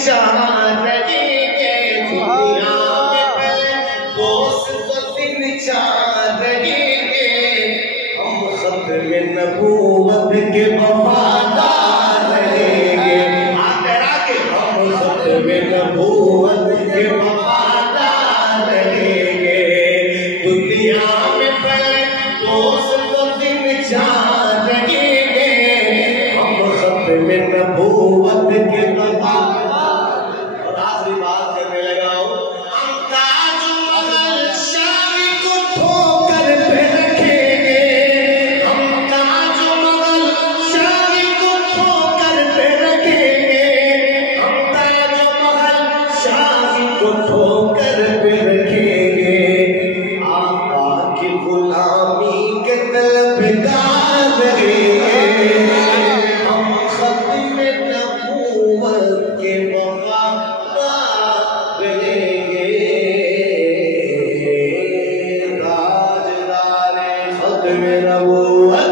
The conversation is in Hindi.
चार रहेंगे दुनिया में, दोस्त दिन चार रहेंगे, हम खत्म नबूवत के वफादार रहेंगे। आकर आके हम खत्म नबूवत के वफादार रहेंगे। दुनिया में दोस्त दिन चार रहेंगे, हम खत्म नबूवत के वफादार। और आखिरी बात करने लगा हूँ, हम ताज महल शाही को ठोकर पे रखेंगे, हम ताज महल शाही को ठोकर पे रखेंगे, हम ताज महल शाही को ठोकर पे रखेंगे। आका की गुलामी के तलबगार रहेंगे, हम खत्म नबूवत के वफादार रहेंगे। ताजदारे खत्म नबूवत।